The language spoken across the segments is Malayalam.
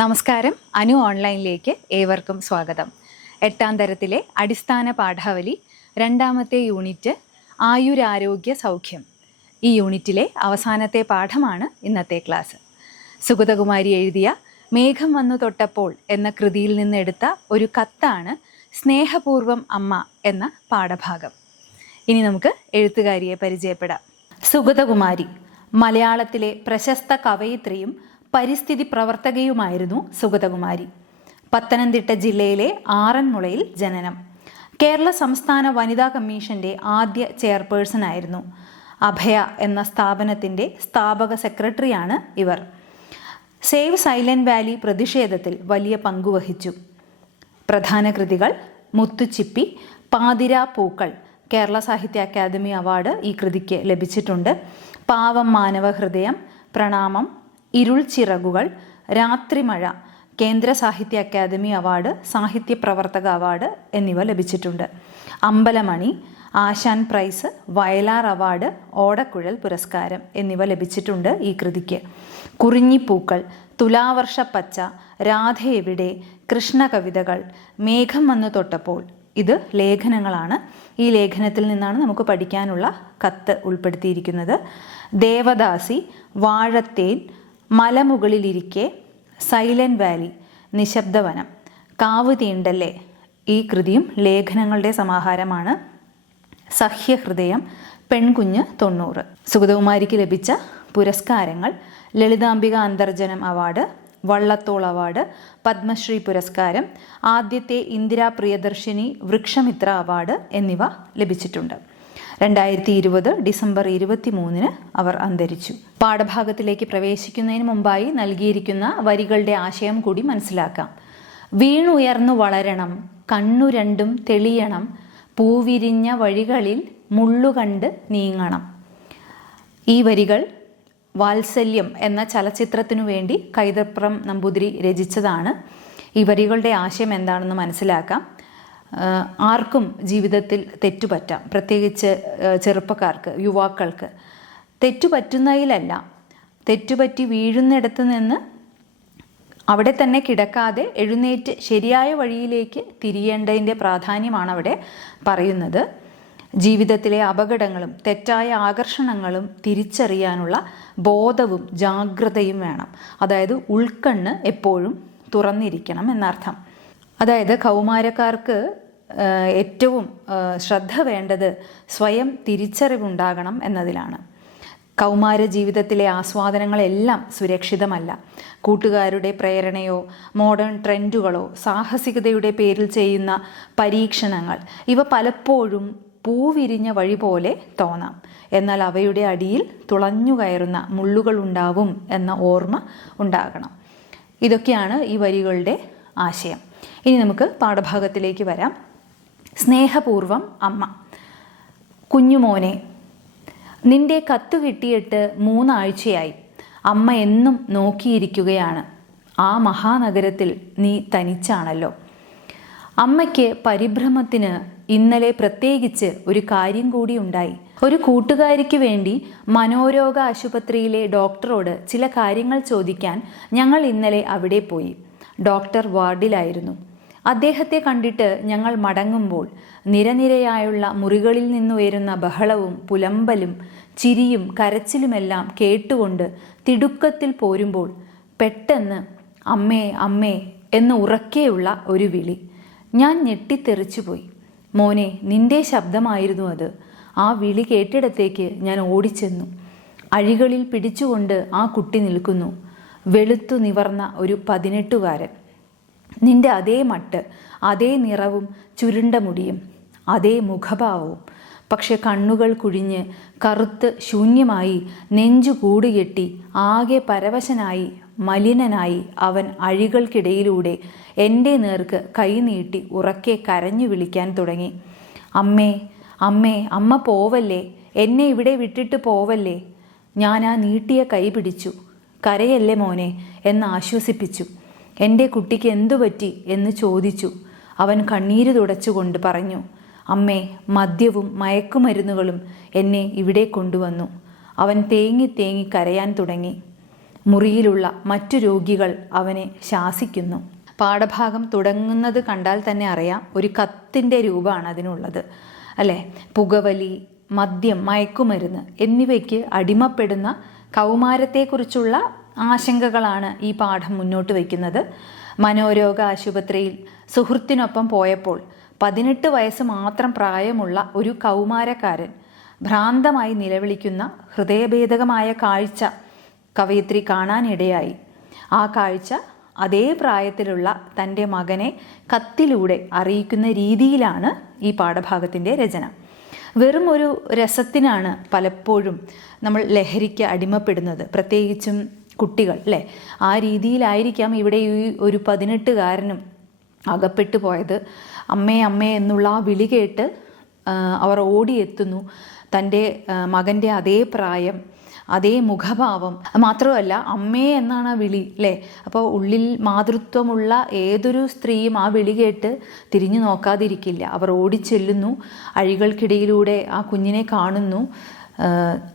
നമസ്കാരം. അനു ഓൺലൈനിലേക്ക് ഏവർക്കും സ്വാഗതം. 8ാം തരത്തിലെ അടിസ്ഥാന പാഠാവലി 2ാമത്തെ യൂണിറ്റ് ആയുരാരോഗ്യ സൗഖ്യം. ഈ യൂണിറ്റിലെ അവസാനത്തെ പാഠമാണ് ഇന്നത്തെ ക്ലാസ്. സുഗതകുമാരി എഴുതിയ മേഘം വന്നു തൊട്ടപ്പോൾ എന്ന കൃതിയിൽ നിന്നെടുത്ത ഒരു കത്താണ് സ്നേഹപൂർവം അമ്മ എന്ന പാഠഭാഗം. ഇനി നമുക്ക് എഴുത്തുകാരിയെ പരിചയപ്പെടാം. സുഗതകുമാരി മലയാളത്തിലെ പ്രശസ്ത കവയിത്രിയും പരിസ്ഥിതി പ്രവർത്തകയുമായിരുന്നു സുഗതകുമാരി. പത്തനംതിട്ട ജില്ലയിലെ ആറന്മുളയിൽ ജനനം. കേരള സംസ്ഥാന വനിതാ കമ്മീഷന്റെ ആദ്യ ചെയർപേഴ്സൺ ആയിരുന്നു. അഭയ എന്ന സ്ഥാപനത്തിന്റെ സ്ഥാപക സെക്രട്ടറിയാണ് ഇവർ. സേവ് സൈലന്റ് വാലി പ്രതിഷേധത്തിൽ വലിയ പങ്കുവഹിച്ചു. പ്രധാന കൃതികൾ മുത്തുച്ചിപ്പി, പാതിരാ പൂക്കൾ. കേരള സാഹിത്യ അക്കാദമി അവാർഡ് ഈ കൃതിക്ക് ലഭിച്ചിട്ടുണ്ട്. പാവം മാനവഹൃദയം, പ്രണാമം, ഇരുൾ ചിറകുകൾ, രാത്രിമഴ. കേന്ദ്ര സാഹിത്യ അക്കാദമി അവാർഡ്, സാഹിത്യ പ്രവർത്തക അവാർഡ് എന്നിവ ലഭിച്ചിട്ടുണ്ട്. അമ്പലമണി, ആശാൻ പ്രൈസ്, വയലാർ അവാർഡ്, ഓടക്കുഴൽ പുരസ്കാരം എന്നിവ ലഭിച്ചിട്ടുണ്ട് ഈ കൃതിക്ക്. കുറിഞ്ഞിപ്പൂക്കൾ, തുലാവർഷപ്പച്ച, രാധ എവിടെ, കൃഷ്ണ കവിതകൾ, മേഘം വന്നു തൊട്ടപ്പോൾ. ഇത് ലേഖനങ്ങളാണ്. ഈ ലേഖനത്തിൽ നിന്നാണ് നമുക്ക് പഠിക്കാനുള്ള കത്ത് ഉൾപ്പെടുത്തിയിരിക്കുന്നത്. ദേവദാസി, വാഴത്തേൻ, മലമുകളിലിരിക്കെ, സൈലന്റ് വാലി, നിശബ്ദവനം, കാവ് തീണ്ടല്ലേ. ഈ കൃതിയും ലേഖനങ്ങളുടെ സമാഹാരമാണ്. സഹ്യഹൃദയം, പെൺകുഞ്ഞ് 90. സുഗതകുമാരിക്ക് ലഭിച്ച പുരസ്കാരങ്ങൾ: ലളിതാംബിക അന്തർജനം അവാർഡ്, വള്ളത്തോൾ അവാർഡ്, പത്മശ്രീ പുരസ്കാരം, ആദ്യത്തെ ഇന്ദിരാ പ്രിയദർശിനി വൃക്ഷമിത്ര അവാർഡ് എന്നിവ ലഭിച്ചിട്ടുണ്ട്. 2020 ഡിസംബർ 23 അവർ അന്തരിച്ചു. പാഠഭാഗത്തിലേക്ക് പ്രവേശിക്കുന്നതിന് മുമ്പായി നൽകിയിരിക്കുന്ന വരികളുടെ ആശയം കൂടി മനസ്സിലാക്കാം. വീണുയർന്നു വളരണം, കണ്ണു രണ്ടും തെളിയണം, പൂവിരിഞ്ഞ വഴികളിൽ മുള്ളുകണ്ട് നീങ്ങണം. ഈ വരികൾ വാത്സല്യം എന്ന ചലച്ചിത്രത്തിനു വേണ്ടി കൈതപ്രം നമ്പൂതിരി രചിച്ചതാണ്. ഈ വരികളുടെ ആശയം എന്താണെന്ന് മനസ്സിലാക്കാം. ആർക്കും ജീവിതത്തിൽ തെറ്റുപറ്റാം, പ്രത്യേകിച്ച് ചെറുപ്പക്കാർക്ക്, യുവാക്കൾക്ക്. തെറ്റുപറ്റുന്നതിലല്ല, തെറ്റുപറ്റി വീഴുന്നിടത്ത് നിന്ന് അവിടെ തന്നെ കിടക്കാതെ എഴുന്നേറ്റ് ശരിയായ വഴിയിലേക്ക് തിരിയേണ്ടതിൻ്റെ പ്രാധാന്യമാണ് അവിടെ പറയുന്നത്. ജീവിതത്തിലെ അപകടങ്ങളും തെറ്റായ ആകർഷണങ്ങളും തിരിച്ചറിയാനുള്ള ബോധവും ജാഗ്രതയും വേണം. അതായത് ഉൾക്കണ്ണ് എപ്പോഴും തുറന്നിരിക്കണം എന്നർത്ഥം. അതായത് കൗമാരക്കാർക്ക് ഏറ്റവും ശ്രദ്ധ വേണ്ടത് സ്വയം തിരിച്ചറിവുണ്ടാകണം എന്നതിലാണ്. കൗമാര ജീവിതത്തിലെ ആസ്വാദനങ്ങളെല്ലാം സുരക്ഷിതമല്ല. കൂട്ടുകാരുടെ പ്രേരണയോ മോഡേൺ ട്രെൻഡുകളോ സാഹസികതയുടെ പേരിൽ ചെയ്യുന്ന പരീക്ഷണങ്ങൾ, ഇവ പലപ്പോഴും പൂവിരിഞ്ഞ വഴി പോലെ തോന്നാം. എന്നാൽ അവയുടെ അടിയിൽ തുളഞ്ഞു കയറുന്ന മുള്ളുകൾ ഉണ്ടാവും എന്ന ഓർമ്മ ഉണ്ടാകണം. ഇതൊക്കെയാണ് ഈ വരികളുടെ ആശയം. ഇനി നമുക്ക് പാഠഭാഗത്തിലേക്ക് വരാം. സ്നേഹപൂർവം അമ്മ. കുഞ്ഞുമോനെ, നിന്റെ കത്ത് കിട്ടിയിട്ട് 3 ആഴ്ചയായി. അമ്മ എന്നും നോക്കിയിരിക്കുകയാണ്. ആ മഹാനഗരത്തിൽ നീ തനിച്ചാണല്ലോ. അമ്മയ്ക്ക് പരിഭ്രമത്തിന് ഇന്നലെ പ്രത്യേകിച്ച് ഒരു കാര്യം കൂടി ഉണ്ടായി. ഒരു കൂട്ടുകാരിക്ക് വേണ്ടി മനോരോഗ ആശുപത്രിയിലെ ഡോക്ടറോട് ചില കാര്യങ്ങൾ ചോദിക്കാൻ ഞങ്ങൾ ഇന്നലെ അവിടെ പോയി. ഡോക്ടർ വാർഡിലായിരുന്നു. അദ്ദേഹത്തെ കണ്ടിട്ട് ഞങ്ങൾ മടങ്ങുമ്പോൾ നിരനിരയായുള്ള മുറികളിൽ നിന്നുയരുന്ന ബഹളവും പുലമ്പലും ചിരിയും കരച്ചിലുമെല്ലാം കേട്ടുകൊണ്ട് തിടുക്കത്തിൽ പോരുമ്പോൾ പെട്ടെന്ന് അമ്മേ അമ്മേ എന്ന് ഉറക്കെയുള്ള ഒരു വിളി. ഞാൻ ഞെട്ടിത്തെറിച്ചുപോയി. മോനെ, നിന്റെ ശബ്ദമായിരുന്നു അത്. ആ വിളി കേട്ടിടത്തേക്ക് ഞാൻ ഓടിച്ചെന്നു. അഴികളിൽ പിടിച്ചുകൊണ്ട് ആ കുട്ടി നിൽക്കുന്നു. വെളുത്തു നിവർന്ന ഒരു 18കാരൻ. നിന്റെ അതേ മട്ട്, അതേ നിറവും ചുരുണ്ട മുടിയും, അതേ മുഖഭാവവും. പക്ഷെ കണ്ണുകൾ കുഴിഞ്ഞ് കറുത്ത് ശൂന്യമായി നെഞ്ചു കൂടുകെട്ടി ആകെ പരവശനായി മലിനനായി അവൻ അഴികൾക്കിടയിലൂടെ എൻ്റെ നേർക്ക് കൈനീട്ടി ഉറക്കെ കരഞ്ഞു വിളിക്കാൻ തുടങ്ങി. അമ്മേ അമ്മേ, അമ്മ പോവല്ലേ, എന്നെ ഇവിടെ വിട്ടിട്ട് പോവല്ലേ. ഞാൻ ആ നീട്ടിയ കൈ പിടിച്ചു. കരയല്ലേ മോനെ എന്ന് ആശ്വസിപ്പിച്ചു. എൻ്റെ കുട്ടിക്ക് എന്തു പറ്റി എന്ന് ചോദിച്ചു. അവൻ കണ്ണീര് തുടച്ചുകൊണ്ട് പറഞ്ഞു, അമ്മേ, മദ്യവും മയക്കുമരുന്നുകളും എന്നെ ഇവിടെ കൊണ്ടുവന്നു. അവൻ തേങ്ങി തേങ്ങി കരയാൻ തുടങ്ങി. മുറിയിലുള്ള മറ്റു രോഗികൾ അവനെ ശാസിക്കുന്നു. പാഠഭാഗം തുടങ്ങുന്നത് കണ്ടാൽ തന്നെ അറിയാം ഒരു കത്തിൻ്റെ രൂപമാണ് അതിനുള്ളത്, അല്ലേ? പുകവലി, മദ്യം, മയക്കുമരുന്ന് എന്നിവയ്ക്ക് അടിമപ്പെടുന്ന കൗമാരത്തെക്കുറിച്ചുള്ള ആശങ്കകളാണ് ഈ പാഠം മുന്നോട്ട് വയ്ക്കുന്നത്. മനോരോഗ ആശുപത്രിയിൽ സുഹൃത്തിനൊപ്പം പോയപ്പോൾ 18 വയസ്സ് മാത്രം പ്രായമുള്ള ഒരു കൗമാരക്കാരൻ ഭ്രാന്തമായി നിലവിളിക്കുന്ന ഹൃദയഭേദകമായ കാഴ്ച കവയിത്രി കാണാനിടയായി. ആ കാഴ്ച അതേ പ്രായത്തിലുള്ള തൻ്റെ മകനെ കത്തിലൂടെ അറിയിക്കുന്ന രീതിയിലാണ് ഈ പാഠഭാഗത്തിൻ്റെ രചന. വെറും ഒരു രസത്തിനാണ് പലപ്പോഴും നമ്മൾ ലഹരിക്ക് അടിമപ്പെടുന്നത്, പ്രത്യേകിച്ചും കുട്ടികൾ, അല്ലേ? ആ രീതിയിലായിരിക്കാം ഇവിടെ ഈ ഒരു 18കാരനും അകപ്പെട്ടു പോയത്. അമ്മേ അമ്മേ എന്നുള്ള ആ വിളി കേട്ട് അവർ ഓടിയെത്തുന്നു. തൻ്റെ മകൻ്റെ അതേ പ്രായം, അതേ മുഖഭാവം, മാത്രമല്ല അമ്മേ എന്നാണ് ആ വിളി, അല്ലേ? അപ്പോൾ ഉള്ളിൽ മാതൃത്വമുള്ള ഏതൊരു സ്ത്രീയും ആ വിളി കേട്ട് തിരിഞ്ഞു നോക്കാതിരിക്കില്ല. അവർ ഓടിച്ചെല്ലുന്നു, അഴികൾക്കിടയിലൂടെ ആ കുഞ്ഞിനെ കാണുന്നു.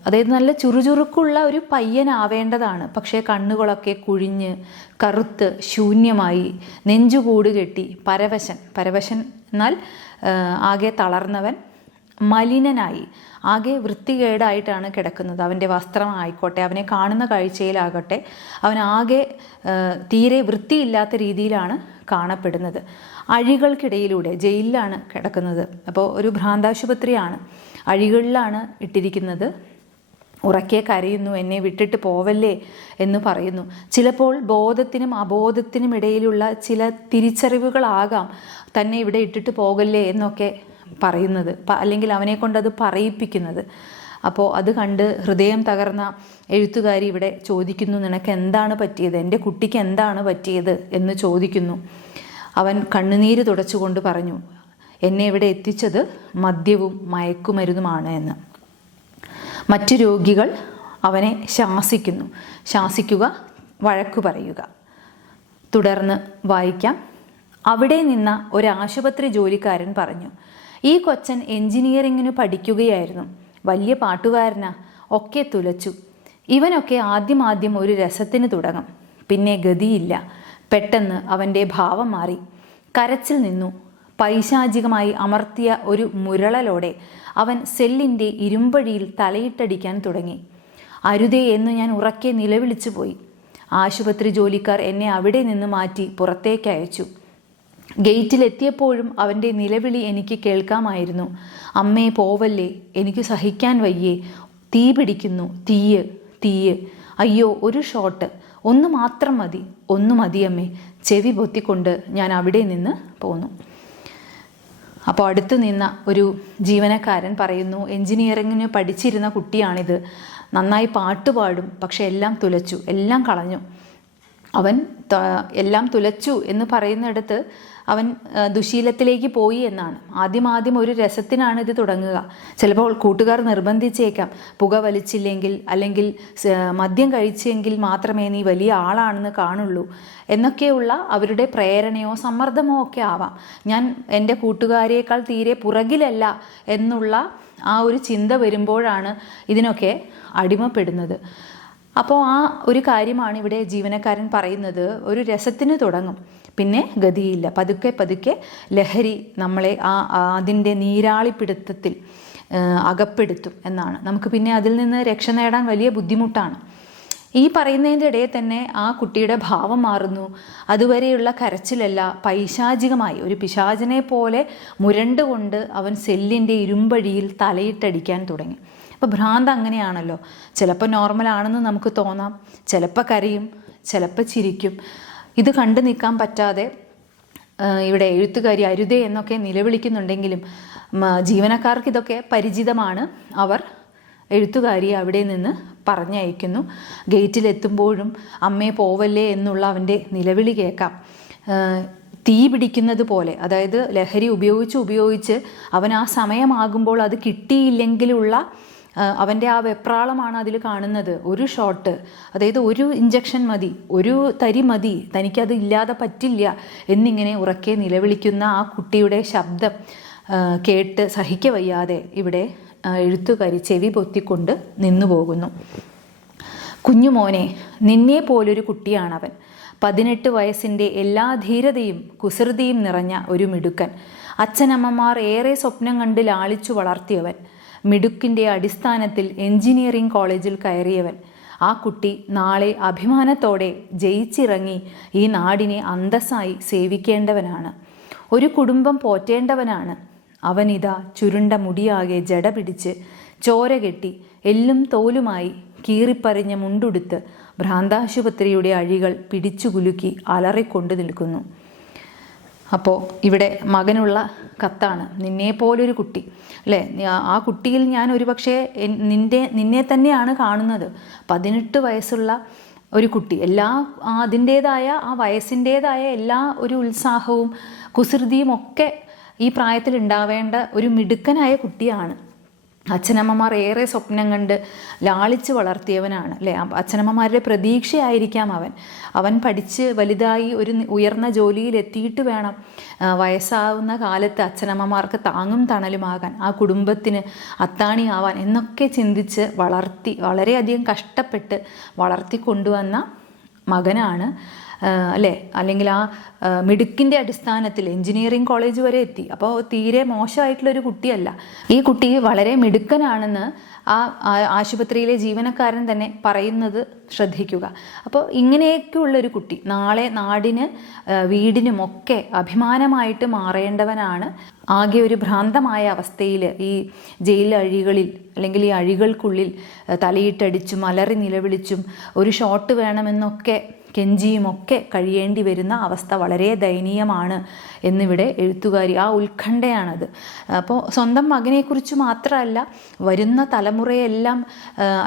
അതായത് നല്ല ചുറുചുറുക്കുള്ള ഒരു പയ്യനാവേണ്ടതാണ്, പക്ഷേ കണ്ണുകളൊക്കെ കുഴിഞ്ഞ് കറുത്ത് ശൂന്യമായി, നെഞ്ചുകൂട് കെട്ടി പരവശൻ എന്നാൽ ആകെ തളർന്നവൻ, മലിനനായി, ആകെ വൃത്തികേടായിട്ടാണ് കിടക്കുന്നത്. അവൻ്റെ വസ്ത്രം ആയിക്കോട്ടെ, അവനെ കാണുന്ന കാഴ്ചയിലാകട്ടെ, അവനാകെ തീരെ വൃത്തിയില്ലാത്ത രീതിയിലാണ് കാണപ്പെടുന്നത്. അഴികൾക്കിടയിലൂടെ, ജയിലിലാണ് കിടക്കുന്നത്, അപ്പോൾ ഒരു ഭ്രാന്താശുപത്രിയാണ്, അഴികളിലാണ് ഇട്ടിരിക്കുന്നത്. ഉറക്കെ കരയുന്നു, എന്നെ വിട്ടിട്ട് പോവല്ലേ എന്ന് പറയുന്നു. ചിലപ്പോൾ ബോധത്തിനും അബോധത്തിനും ഇടയിലുള്ള ചില തിരിച്ചറിവുകളാകാം തന്നെ ഇവിടെ ഇട്ടിട്ട് പോകല്ലേ എന്നൊക്കെ പറയുന്നത്, അല്ലെങ്കിൽ അവനെ കൊണ്ടത് പറയിപ്പിക്കുന്നത്. അപ്പോൾ അത് കണ്ട് ഹൃദയം തകർന്ന എഴുത്തുകാരി ഇവിടെ ചോദിക്കുന്നു, നിനക്ക് എന്താണ് പറ്റിയത്, എൻ്റെ കുട്ടിക്ക് എന്താണ് പറ്റിയത് എന്ന് ചോദിക്കുന്നു. അവൻ കണ്ണുനീര് തുടച്ചുകൊണ്ട് പറഞ്ഞു, എന്നെ ഇവിടെ എത്തിച്ചത് മദ്യവും മയക്കുമരുന്നുമാണ് എന്ന്. മറ്റു രോഗികൾ അവനെ ശാസിക്കുന്നു. ശാസിക്കുക, വഴക്കു പറയുക. തുടർന്ന് വായിക്കാം. അവിടെ നിന്ന ഒരു ആശുപത്രി ജോലിക്കാരൻ പറഞ്ഞു, ഈ കൊച്ചൻ എൻജിനീയറിങ്ങിന് പഠിക്കുകയായിരുന്നു, വലിയ പാട്ടുകാരനാ, ഒക്കെ തുലച്ചു. ഇവനൊക്കെ ആദ്യം ഒരു രസത്തിന് തുടങ്ങും, പിന്നെ ഗതിയില്ല. പെട്ടെന്ന് അവൻ്റെ ഭാവം മാറി, കരച്ചിൽ നിന്നു. പൈശാചികമായി അമർത്തിയ ഒരു മുരളലോടെ അവൻ സെല്ലിൻ്റെ ഇരുമ്പഴിയിൽ തലയിട്ടടിക്കാൻ തുടങ്ങി. അരുതേ എന്ന് ഞാൻ ഉറക്കെ നിലവിളിച്ചു പോയി. ആശുപത്രി ജോലിക്കാർ എന്നെ അവിടെ നിന്ന് മാറ്റി പുറത്തേക്ക് അയച്ചു. ഗേറ്റിലെത്തിയപ്പോഴും അവൻ്റെ നിലവിളി എനിക്ക് കേൾക്കാമായിരുന്നു. അമ്മേ പോവല്ലേ, എനിക്ക് സഹിക്കാൻ വയ്യേ, തീ പിടിക്കുന്നു, തീയ്, അയ്യോ ഒരു ഷോട്ട്, ഒന്ന് മാത്രം മതി, ഒന്ന് മതിയമ്മേ. ചെവി പൊത്തിക്കൊണ്ട് ഞാൻ അവിടെ നിന്ന് പോന്നു. അപ്പോൾ അടുത്ത് നിന്ന ഒരു ജീവനക്കാരൻ പറയുന്നു, എൻജിനീയറിങ്ങിന് പഠിച്ചിരുന്ന കുട്ടിയാണിത്, നന്നായി പാട്ട് പാടും, പക്ഷെ എല്ലാം തുലച്ചു, എല്ലാം കളഞ്ഞു. അവൻ എല്ലാം തുലച്ചു എന്ന് പറയുന്നിടത്ത് അവൻ ദുശീലത്തിലേക്ക് പോയി എന്നാണ്. ആദ്യം ഒരു രസത്തിനാണ് ഇത് തുടങ്ങുക. ചിലപ്പോൾ കൂട്ടുകാർ നിർബന്ധിച്ചേക്കാം, പുക വലിച്ചില്ലെങ്കിൽ അല്ലെങ്കിൽ മദ്യം കഴിച്ചെങ്കിൽ മാത്രമേ നീ വലിയ ആളാണെന്ന് കാണുള്ളൂ എന്നൊക്കെയുള്ള അവരുടെ പ്രേരണയോ സമ്മർദ്ദമോ ഒക്കെ ആവാം. ഞാൻ എൻ്റെ കൂട്ടുകാരേക്കാൾ തീരെ പുറകിലല്ല എന്നുള്ള ആ ഒരു ചിന്ത വരുമ്പോഴാണ് ഇതിനൊക്കെ അടിമപ്പെടുന്നത്. അപ്പോൾ ആ ഒരു കാര്യമാണ് ഇവിടെ ജീവനക്കാരൻ പറയുന്നത്. ഒരു രസത്തിന് തുടങ്ങും, പിന്നെ ഗതിയില്ല. പതുക്കെ ലഹരി നമ്മളെ അതിൻ്റെ നീരാളിപ്പിടുത്തത്തിൽ അകപ്പെടുത്തും എന്നാണ്. നമുക്ക് പിന്നെ അതിൽ നിന്ന് രക്ഷ നേടാൻ വലിയ ബുദ്ധിമുട്ടാണ്. ഈ പറയുന്നതിൻ്റെ ഇടയിൽ തന്നെ ആ കുട്ടിയുടെ ഭാവം മാറുന്നു. അതുവരെയുള്ള കരച്ചിലല്ല, പൈശാചികമായി ഒരു പിശാചിനെ പോലെ മുരണ്ടുകൊണ്ട് അവൻ സെല്ലിൻ്റെ ഇരുമ്പഴിയിൽ തലയിട്ടടിക്കാൻ തുടങ്ങി. അപ്പോൾ ഭ്രാന്ത് അങ്ങനെയാണല്ലോ, ചിലപ്പോൾ നോർമലാണെന്ന് നമുക്ക് തോന്നാം, ചിലപ്പോൾ കരയും, ചിലപ്പോൾ ചിരിക്കും. ഇത് കണ്ടു നിൽക്കാൻ പറ്റാതെ ഇവിടെ എഴുത്തുകാരി അരുതേ എന്നൊക്കെ നിലവിളിക്കുന്നുണ്ടെങ്കിലും ജീവനക്കാർക്ക് ഇതൊക്കെ പരിചിതമാണ്. അവർ എഴുത്തുകാരിയെ അവിടെ നിന്ന് പറഞ്ഞയക്കുന്നു. ഗേറ്റിലെത്തുമ്പോഴും അമ്മേ പോവല്ലേ എന്നുള്ള അവൻ്റെ നിലവിളി കേൾക്കാം. തീ പിടിക്കുന്നത് പോലെ, അതായത് ലഹരി ഉപയോഗിച്ച് അവൻ ആ സമയമാകുമ്പോൾ അത് കിട്ടിയില്ലെങ്കിലുള്ള അവൻ്റെ ആ വെപ്രാളമാണ് അതിൽ കാണുന്നത്. ഒരു ഷോട്ട്, അതായത് ഒരു ഇഞ്ചക്ഷൻ മതി, ഒരു തരി മതി, തനിക്കത് ഇല്ലാതെ പറ്റില്ല എന്നിങ്ങനെ ഉറക്കെ നിലവിളിക്കുന്ന ആ കുട്ടിയുടെ ശബ്ദം കേട്ട് സഹിക്കവയ്യാതെ ഇവിടെ എഴുത്തുകാരി ചെവി പൊത്തിക്കൊണ്ട് നിന്നു പോകുന്നു. കുഞ്ഞുമോനെ, നിന്നെ പോലൊരു കുട്ടിയാണവൻ. 18 വയസ്സിൻ്റെ എല്ലാ ധീരതയും കുസൃതിയും നിറഞ്ഞ ഒരു മിടുക്കൻ. അച്ഛനമ്മമാർ ഏറെ സ്വപ്നം കണ്ട് ലാളിച്ചു വളർത്തിയവൻ. മിടുക്കിൻ്റെ അടിസ്ഥാനത്തിൽ എഞ്ചിനീയറിംഗ് കോളേജിൽ കയറിയവൻ. ആ കുട്ടി നാളെ അഭിമാനത്തോടെ ജയിച്ചിറങ്ങി ഈ നാടിനെ അന്തസ്സായി സേവിക്കേണ്ടവനാണ്. ഒരു കുടുംബം പോറ്റേണ്ടവനാണ്. അവനിതാ ചുരുണ്ട മുടിയാകെ ജട പിടിച്ച്, ചോര കെട്ടി, എല്ലും തോലുമായി കീറിപ്പറിഞ്ഞ മുണ്ടുടുത്ത് ഭ്രാന്താശുപത്രിയുടെ അഴികൾ പിടിച്ചുകുലുക്കി അലറിക്കൊണ്ടു നിൽക്കുന്നു. അപ്പോൾ ഇവിടെ മകനുള്ള കത്താണ്. നിന്നെപ്പോലൊരു കുട്ടി, അല്ലേ? ആ കുട്ടിയിൽ ഞാൻ ഒരുപക്ഷെ നിന്നെ തന്നെയാണ് കാണുന്നത്. 18 വയസ്സുള്ള ഒരു കുട്ടി, അതിൻ്റേതായ ആ വയസ്സിൻ്റേതായ എല്ലാ ഒരു ഉത്സാഹവും കുസൃതിയും ഒക്കെ ഈ പ്രായത്തിൽ ഉണ്ടാവേണ്ട ഒരു മിടുക്കനായ കുട്ടിയാണ്. അച്ഛനമ്മമാർ ഏറെ സ്വപ്നം കണ്ട് ലാളിച്ച് വളർത്തിയവനാണ്, അല്ലേ? അച്ഛനമ്മമാരുടെ പ്രതീക്ഷയായിരിക്കാം അവൻ പഠിച്ച് വലുതായി ഒരു ഉയർന്ന ജോലിയിൽ എത്തിയിട്ട് വേണം വയസ്സാവുന്ന കാലത്ത് അച്ഛനമ്മമാർക്ക് താങ്ങും തണലുമാകാൻ, ആ കുടുംബത്തിന് അത്താണിയാവാൻ എന്നൊക്കെ ചിന്തിച്ച് വളരെയധികം കഷ്ടപ്പെട്ട് വളർത്തിക്കൊണ്ടുവന്ന മകനാണ്, അല്ലേ? അല്ലെങ്കിൽ ആ മിടുക്കിൻ്റെ അടിസ്ഥാനത്തിൽ എഞ്ചിനീയറിംഗ് കോളേജ് വരെ എത്തി. അപ്പോൾ തീരെ മോശമായിട്ടുള്ളൊരു കുട്ടിയല്ല. ഈ കുട്ടി വളരെ മിടുക്കനാണെന്ന് ആ ആശുപത്രിയിലെ ജീവനക്കാരൻ തന്നെ പറയുന്നത് ശ്രദ്ധിക്കുക. അപ്പോൾ ഇങ്ങനെയൊക്കെയുള്ളൊരു കുട്ടി നാളെ നാടിന് വീടിനുമൊക്കെ അഭിമാനമായിട്ട് മാറേണ്ടവനാണ്. ആകെ ഒരു ഭ്രാന്തമായ അവസ്ഥയിൽ ഈ ജയിൽ അഴികളിൽ അല്ലെങ്കിൽ ഈ അഴികൾക്കുള്ളിൽ തലയിട്ടടിച്ചും അലറി നിലവിളിച്ചും ഒരു ഷോട്ട് വേണമെന്നൊക്കെ കെഞ്ചിയുമൊക്കെ കഴിയേണ്ടി വരുന്ന അവസ്ഥ വളരെ ദയനീയമാണ് എന്നിവിടെ എഴുത്തുകാരി, ആ ഉത്കണ്ഠയാണത്. അപ്പോൾ സ്വന്തം മകനെക്കുറിച്ച് മാത്രമല്ല, വരുന്ന തലമുറയെല്ലാം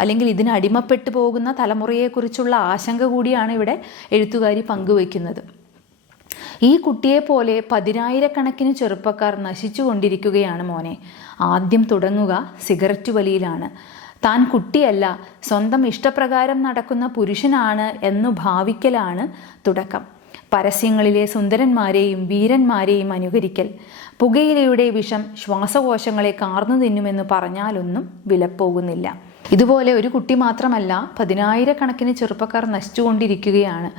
അല്ലെങ്കിൽ ഇതിന് അടിമപ്പെട്ടു പോകുന്ന തലമുറയെക്കുറിച്ചുള്ള ആശങ്ക കൂടിയാണ് ഇവിടെ എഴുത്തുകാരി പങ്കുവയ്ക്കുന്നത്. ഈ കുട്ടിയെപ്പോലെ 10,000-കണക്കിന് ചെറുപ്പക്കാർ നശിച്ചു കൊണ്ടിരിക്കുകയാണ് മോനെ. ആദ്യം തുടങ്ങുക സിഗരറ്റ് വലിയിലാണ്. താൻ കുട്ടിയല്ല, സ്വന്തം ഇഷ്ടപ്രകാരം നടക്കുന്ന പുരുഷനാണ് എന്നു ഭാവിക്കലാണ് തുടക്കം. പരസ്യങ്ങളിലെ സുന്ദരന്മാരെയും വീരന്മാരെയും അനുകരിക്കൽ. പുകയിലയുടെ വിഷം ശ്വാസകോശങ്ങളെ കാർന്നു തിന്നുമെന്ന് പറഞ്ഞാലൊന്നും വിലപ്പോകുന്നില്ല. ഇതുപോലെ ഒരു കുട്ടി മാത്രമല്ല, 10,000-കണക്കിന് ചെറുപ്പക്കാർ നശിച്ചുകൊണ്ടിരിക്കുകയാണ്.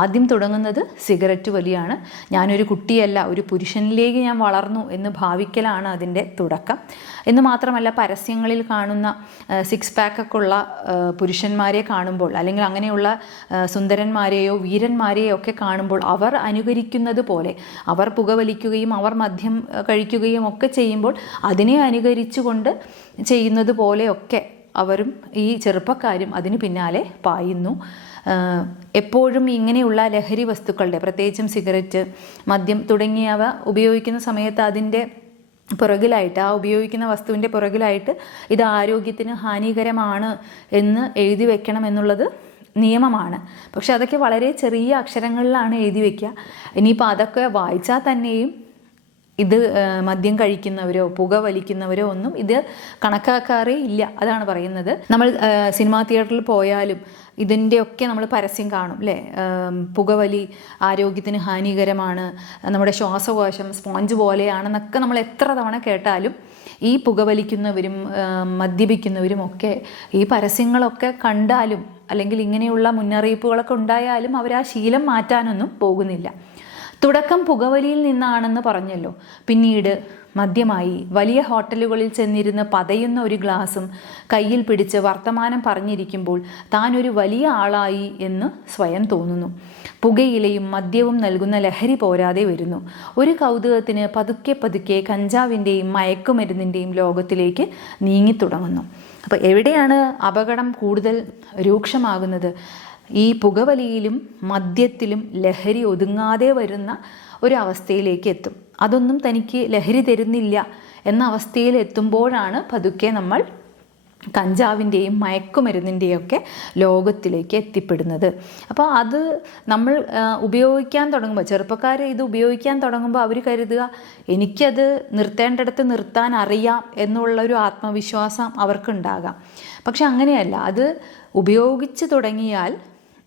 ആദ്യം തുടങ്ങുന്നത് സിഗരറ്റ് വലിയാണ്. ഞാനൊരു കുട്ടിയല്ല, ഒരു പുരുഷനിലേക്ക് ഞാൻ വളർന്നു എന്ന് ഭാവിക്കലാണ് അതിൻ്റെ തുടക്കം. എന്ന് മാത്രമല്ല, പരസ്യങ്ങളിൽ കാണുന്ന 6 പാക്കൊക്കെ ഉള്ള പുരുഷന്മാരെ കാണുമ്പോൾ, അല്ലെങ്കിൽ അങ്ങനെയുള്ള സുന്ദരന്മാരെയോ വീരന്മാരെയോ ഒക്കെ കാണുമ്പോൾ അവർ അനുകരിക്കുന്നത് പോലെ, അവർ പുകവലിക്കുകയും അവർ മദ്യം കഴിക്കുകയും ഒക്കെ ചെയ്യുമ്പോൾ അതിനെ അനുകരിച്ചുകൊണ്ട് ചെയ്യുന്നത് പോലെയൊക്കെ അവരും ഈ ചെറുപ്പക്കാരും അതിന് പിന്നാലെ പായുന്നു. എപ്പോഴും ഇങ്ങനെയുള്ള ലഹരി വസ്തുക്കളുടെ, പ്രത്യേകിച്ചും സിഗരറ്റ്, മദ്യം തുടങ്ങിയവ ഉപയോഗിക്കുന്ന സമയത്ത് അതിൻ്റെ പുറകിലായിട്ട്, ആ ഉപയോഗിക്കുന്ന വസ്തുവിൻ്റെ പുറകിലായിട്ട് ഇത് ആരോഗ്യത്തിന് ഹാനികരമാണ് എന്ന് എഴുതി വെക്കണം എന്നുള്ളത് നിയമമാണ്. പക്ഷെ അതൊക്കെ വളരെ ചെറിയ അക്ഷരങ്ങളിലാണ് എഴുതി വയ്ക്കുക. ഇനിയിപ്പോൾ അതൊക്കെ വായിച്ചാൽ തന്നെയും ഇത് മദ്യം കഴിക്കുന്നവരോ പുക വലിക്കുന്നവരോ ഒന്നും ഇത് കണക്കാക്കാറേ ഇല്ല. അതാണ് പറയുന്നത്. നമ്മൾ സിനിമാ തിയേറ്ററിൽ പോയാലും ഇതിൻ്റെയൊക്കെ നമ്മൾ പരസ്യം കാണും, അല്ലേ? പുകവലി ആരോഗ്യത്തിന് ഹാനികരമാണ്, നമ്മുടെ ശ്വാസകോശം സ്പോഞ്ച് പോലെയാണെന്നൊക്കെ നമ്മൾ എത്ര തവണ കേട്ടാലും ഈ പുകവലിക്കുന്നവരും മദ്യപിക്കുന്നവരും ഒക്കെ ഈ പരസ്യങ്ങളൊക്കെ കണ്ടാലും അല്ലെങ്കിൽ ഇങ്ങനെയുള്ള മുന്നറിയിപ്പുകളൊക്കെ ഉണ്ടായാലും അവർ ആ ശീലം മാറ്റാനൊന്നും പോകുന്നില്ല. തുടക്കം പുകവലിയിൽ നിന്നാണെന്ന് പറഞ്ഞല്ലോ. പിന്നീട് മദ്യമായി. വലിയ ഹോട്ടലുകളിൽ ചെന്നിരുന്ന് പതയുന്ന ഒരു ഗ്ലാസും കയ്യിൽ പിടിച്ച് വർത്തമാനം പറഞ്ഞിരിക്കുമ്പോൾ താൻ ഒരു വലിയ ആളായി എന്ന് സ്വയം തോന്നുന്നു. പുകയിലയും മദ്യവും നൽകുന്ന ലഹരി പോരാതെ വരുന്നു. ഒരു കൗതുകത്തിന് പതുക്കെ പതുക്കെ കഞ്ചാവിൻ്റെയും മയക്കുമരുന്നിൻ്റെയും ലോകത്തിലേക്ക് നീങ്ങിത്തുടങ്ങുന്നു. അപ്പോൾ എവിടെയാണ് അപകടം കൂടുതൽ രൂക്ഷമാകുന്നത്? ഈ പുകവലിയിലും മദ്യത്തിലും ലഹരി ഒതുങ്ങാതെ വരുന്ന ഒരു അവസ്ഥയിലേക്ക് എത്തും. അതൊന്നും തനിക്ക് ലഹരി തരുന്നില്ല എന്ന അവസ്ഥയിൽ എത്തുമ്പോഴാണ് പതുക്കെ നമ്മൾ കഞ്ചാവിൻ്റെയും മയക്കുമരുന്നിൻ്റെയും ഒക്കെ ലോകത്തിലേക്ക് എത്തിപ്പെടുന്നത്. അപ്പോൾ അത് നമ്മൾ ഉപയോഗിക്കാൻ തുടങ്ങുമ്പോൾ, ചെറുപ്പക്കാർ ഇത് ഉപയോഗിക്കാൻ തുടങ്ങുമ്പോൾ അവർ കരുതുക എനിക്കത് നിർത്തേണ്ടിടത്ത് നിർത്താൻ അറിയാം എന്നുള്ളൊരു ആത്മവിശ്വാസം അവർക്കുണ്ടാകാം. പക്ഷെ അങ്ങനെയല്ല. അത് ഉപയോഗിച്ച് തുടങ്ങിയാൽ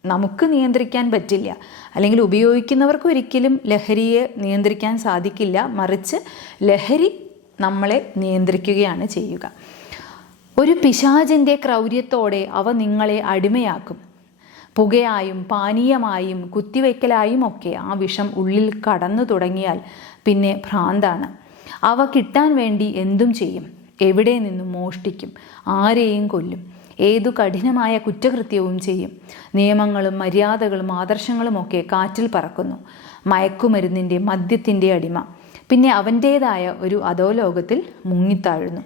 നമുക്ക് നിയന്ത്രിക്കാൻ പറ്റില്ല. അല്ലെങ്കിൽ ഉപയോഗിക്കുന്നവർക്ക് ഒരിക്കലും ലഹരിയെ നിയന്ത്രിക്കാൻ സാധിക്കില്ല. മറിച്ച് ലഹരി നമ്മളെ നിയന്ത്രിക്കുകയാണ് ചെയ്യുക. ഒരു പിശാചിൻ്റെ ക്രൗര്യത്തോടെ അവ നിങ്ങളെ അടിമയാക്കും. പുകയായും പാനീയമായും കുത്തിവയ്ക്കലായും ഒക്കെ ആ വിഷം ഉള്ളിൽ കടന്നു തുടങ്ങിയാൽ പിന്നെ ഭ്രാന്താണ്. അവ കിട്ടാൻ വേണ്ടി എന്തും ചെയ്യും. എവിടെ നിന്നും മോഷ്ടിക്കും, ആരെയും കൊല്ലും, ഏതു കഠിനമായ കുറ്റകൃത്യവും ചെയ്യും. നിയമങ്ങളും മര്യാദകളും ആദർശങ്ങളുമൊക്കെ കാറ്റിൽ പറക്കുന്നു. മയക്കുമരുന്നിൻ്റെ മദ്യത്തിൻ്റെ അടിമ. പിന്നെ അവൻ്റേതായ ഒരു അധോലോകത്തിൽ മുങ്ങിത്താഴുന്നു.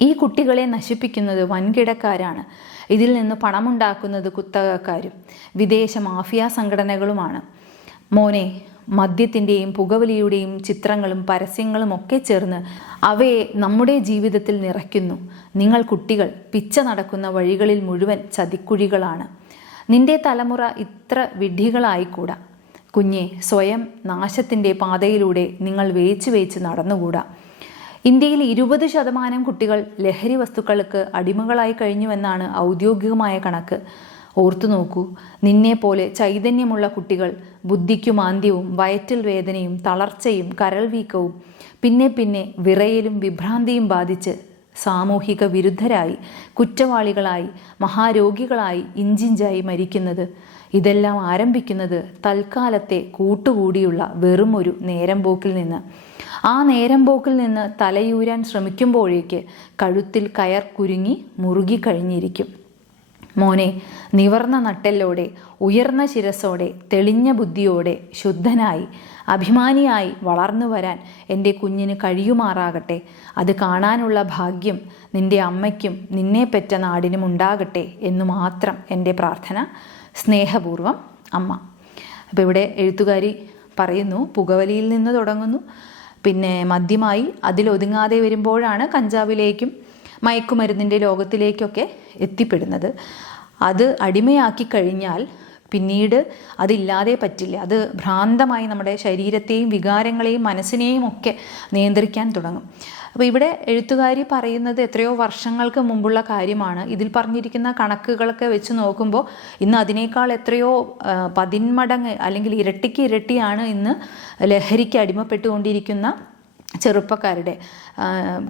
ഈ കുട്ടികളെ നശിപ്പിക്കുന്നത് വൻകിടക്കാരാണ്. ഇതിൽ നിന്ന് പണമുണ്ടാക്കുന്നത് കുത്തകക്കാരും വിദേശ മാഫിയ സംഘടനകളുമാണ്. മോനെ, മദ്യത്തിൻ്റെയും പുകവലിയുടെയും ചിത്രങ്ങളും പരസ്യങ്ങളും ഒക്കെ ചേർന്ന് അവയെ നമ്മുടെ ജീവിതത്തിൽ നിറയ്ക്കുന്നു. നിങ്ങൾ കുട്ടികൾ പിച്ച നടക്കുന്ന വഴികളിൽ മുഴുവൻ ചതിക്കുഴികളാണ്. നിന്റെ തലമുറ ഇത്ര വിഡ്ഢികളായിക്കൂടാ. കുഞ്ഞെ, സ്വയം നാശത്തിൻ്റെ പാതയിലൂടെ നിങ്ങൾ വേച്ച് നടന്നുകൂടാ. ഇന്ത്യയിൽ 20% കുട്ടികൾ ലഹരി വസ്തുക്കൾക്ക് അടിമകളായി കഴിഞ്ഞുവെന്നാണ് ഔദ്യോഗികമായ കണക്ക്. ഓർത്തു നോക്കൂ, നിന്നെപ്പോലെ ചൈതന്യമുള്ള കുട്ടികൾ ബുദ്ധിക്കു മാന്ദ്യവും വയറ്റിൽ വേദനയും തളർച്ചയും കരൾ വീക്കവും പിന്നെ വിറയലും വിഭ്രാന്തിയും ബാധിച്ച് സാമൂഹിക വിരുദ്ധരായി, കുറ്റവാളികളായി, മഹാരോഗികളായി ഇഞ്ചിഞ്ചായി മരിക്കുന്നത്. ഇതെല്ലാം ആരംഭിക്കുന്നത് തൽക്കാലത്തെ കൂട്ടുകൂടിയുള്ള വെറും ഒരു നേരം പോക്കിൽ നിന്ന്. ആ നേരം പോക്കിൽ നിന്ന് തലയൂരാൻ ശ്രമിക്കുമ്പോഴേക്ക് കഴുത്തിൽ കയർ കുരുങ്ങി മുറുകിക്കഴിഞ്ഞിരിക്കും. മോനെ, നിവർന്ന നട്ടെല്ലോടെ, ഉയർന്ന ശിരസോടെ, തെളിഞ്ഞ ബുദ്ധിയോടെ, ശുദ്ധനായി, അഭിമാനിയായി വളർന്നു വരാൻ എൻ്റെ കുഞ്ഞിന് കഴിയുമാറാകട്ടെ. അത് കാണാനുള്ള ഭാഗ്യം നിൻ്റെ അമ്മയ്ക്കും നിന്നെ പെറ്റ നാടിനും ഉണ്ടാകട്ടെ എന്നു മാത്രം എൻ്റെ പ്രാർത്ഥന. സ്നേഹപൂർവം, അമ്മ. അപ്പോൾ ഇവിടെ എഴുത്തുകാരി പറയുന്നു, പുകവലിയിൽ നിന്ന് തുടങ്ങുന്നു, പിന്നെ മദ്യമായി അതിലൊതുങ്ങാതെ വരുമ്പോഴാണ് കഞ്ചാവിലേക്കും മയക്കുമരുന്നിൻ്റെ ലോകത്തിലേക്കൊക്കെ എത്തിപ്പെടുന്നത്. അത് അടിമയാക്കി കഴിഞ്ഞാൽ പിന്നീട് അതില്ലാതെ പറ്റില്ല. അത് ഭ്രാന്തമായി നമ്മുടെ ശരീരത്തെയും വികാരങ്ങളെയും മനസ്സിനെയും ഒക്കെ നിയന്ത്രിക്കാൻ തുടങ്ങും. അപ്പോൾ ഇവിടെ എഴുത്തുകാരി പറയുന്നത് എത്രയോ വർഷങ്ങൾക്ക് മുമ്പുള്ള കാര്യമാണ്. ഇതിൽ പറഞ്ഞിരിക്കുന്ന കണക്കുകളൊക്കെ വെച്ച് നോക്കുമ്പോൾ ഇന്ന് അതിനേക്കാൾ എത്രയോ 10 മടങ്ങ് അല്ലെങ്കിൽ ഇരട്ടിക്ക് ഇരട്ടിയാണ് ഇന്ന് ലഹരിക്ക് അടിമപ്പെട്ടുകൊണ്ടിരിക്കുന്ന ചെറുപ്പക്കാരുടെ,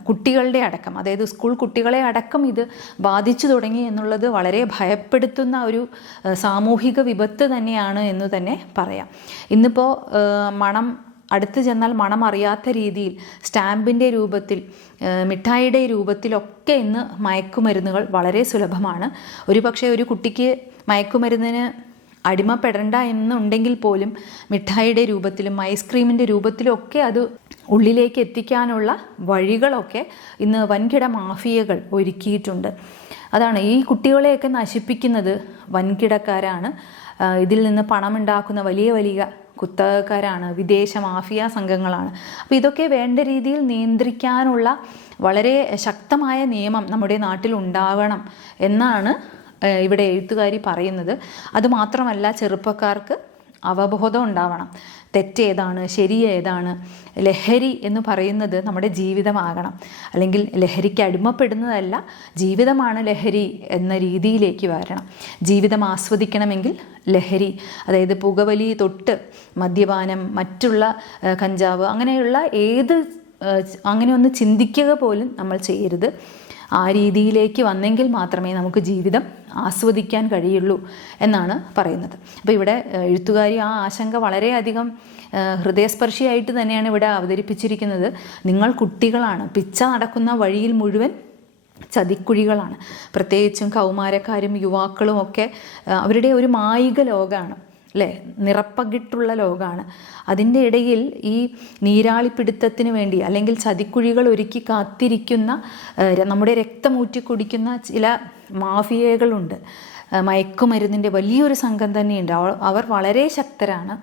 കുട്ടികളുടെ അടക്കം, അതായത് സ്കൂൾ കുട്ടികളെ അടക്കം ഇത് ബാധിച്ചു തുടങ്ങി എന്നുള്ളത് വളരെ ഭയപ്പെടുത്തുന്ന ഒരു സാമൂഹിക വിപത്ത് തന്നെയാണ് എന്ന് തന്നെ പറയാം. ഇന്നിപ്പോൾ മണം അടുത്ത് ചെന്നാൽ മണം അറിയാത്ത രീതിയിൽ സ്റ്റാമ്പിൻ്റെ രൂപത്തിൽ, മിഠായിയുടെ രൂപത്തിലൊക്കെ ഇന്ന് മയക്കുമരുന്നുകൾ വളരെ സുലഭമാണ്. പക്ഷേ ഒരു കുട്ടിക്ക് മയക്കുമരുന്നിന് അടിമപ്പെടേണ്ട എന്നുണ്ടെങ്കിൽ പോലും മിഠായിയുടെ രൂപത്തിലും ഐസ്ക്രീമിൻ്റെ രൂപത്തിലും ഒക്കെ അത് ഉള്ളിലേക്ക് എത്തിക്കാനുള്ള വഴികളൊക്കെ ഇന്ന് വൻകിട മാഫിയകൾ ഒരുക്കിയിട്ടുണ്ട്. അതാണ് ഈ കുട്ടികളെയൊക്കെ നശിപ്പിക്കുന്നത് വൻകിടക്കാരാണ്. ഇതിൽ നിന്ന് പണമുണ്ടാക്കുന്ന വലിയ വലിയ കുത്തകക്കാരാണ്, വിദേശ മാഫിയ സംഘങ്ങളാണ്. അപ്പോൾ ഇതൊക്കെ വേണ്ട രീതിയിൽ നിയന്ത്രിക്കാനുള്ള വളരെ ശക്തമായ നിയമം നമ്മുടെ നാട്ടിൽ ഉണ്ടാകണം എന്നാണ് ഇവിടെ എഴുത്തുകാരി പറയുന്നത്. അതുമാത്രമല്ല, ചെറുപ്പക്കാർക്ക് അവബോധം ഉണ്ടാവണം. തെറ്റേതാണ്, ശരി ഏതാണ്. ലഹരി എന്ന് പറയുന്നത് നമ്മുടെ ജീവിതമാകണം. അല്ലെങ്കിൽ ലഹരിക്ക് അടിമപ്പെടുന്നതല്ല, ജീവിതമാണ് ലഹരി എന്ന രീതിയിലേക്ക് വരണം. ജീവിതം ആസ്വദിക്കണമെങ്കിൽ ലഹരി, അതായത് പുകവലി തൊട്ട് മദ്യപാനം, മറ്റുള്ള കഞ്ചാവ്, അങ്ങനെയുള്ള അങ്ങനെ ഒന്ന് ചിന്തിക്കുക പോലും നമ്മൾ ചെയ്യരുത്. ആ രീതിയിലേക്ക് വന്നെങ്കിൽ മാത്രമേ നമുക്ക് ജീവിതം ആസ്വദിക്കാൻ കഴിയുള്ളൂ എന്നാണ് പറയുന്നത്. അപ്പോൾ ഇവിടെ എഴുത്തുകാരി ആ ആശങ്ക വളരെയധികം ഹൃദയസ്പർശിയായിട്ട് തന്നെയാണ് ഇവിടെ അവതരിപ്പിച്ചിരിക്കുന്നത്. നിങ്ങൾ കുട്ടികളാണ്, പിച്ച നടക്കുന്ന വഴിയിൽ മുഴുവൻ ചതിക്കുഴികളാണ്. പ്രത്യേകിച്ചും കൗമാരക്കാരും യുവാക്കളും ഒക്കെ അവരുടെ ഒരു മായിക ലോകമാണ്, അല്ലേ? നിറപ്പകിട്ടുള്ള ലോകമാണ്. അതിൻ്റെ ഇടയിൽ ഈ നീരാളിപ്പിടുത്തത്തിന് വേണ്ടി അല്ലെങ്കിൽ ചതിക്കുഴികൾ ഒരുക്കി കാത്തിരിക്കുന്ന, നമ്മുടെ രക്തമൂറ്റി കുടിക്കുന്ന ചില മാഫിയകളുണ്ട്. മയക്കുമരുന്നിൻ്റെ വലിയൊരു സംഘം തന്നെയുണ്ട്. അവർ വളരെ ശക്തരാണ്.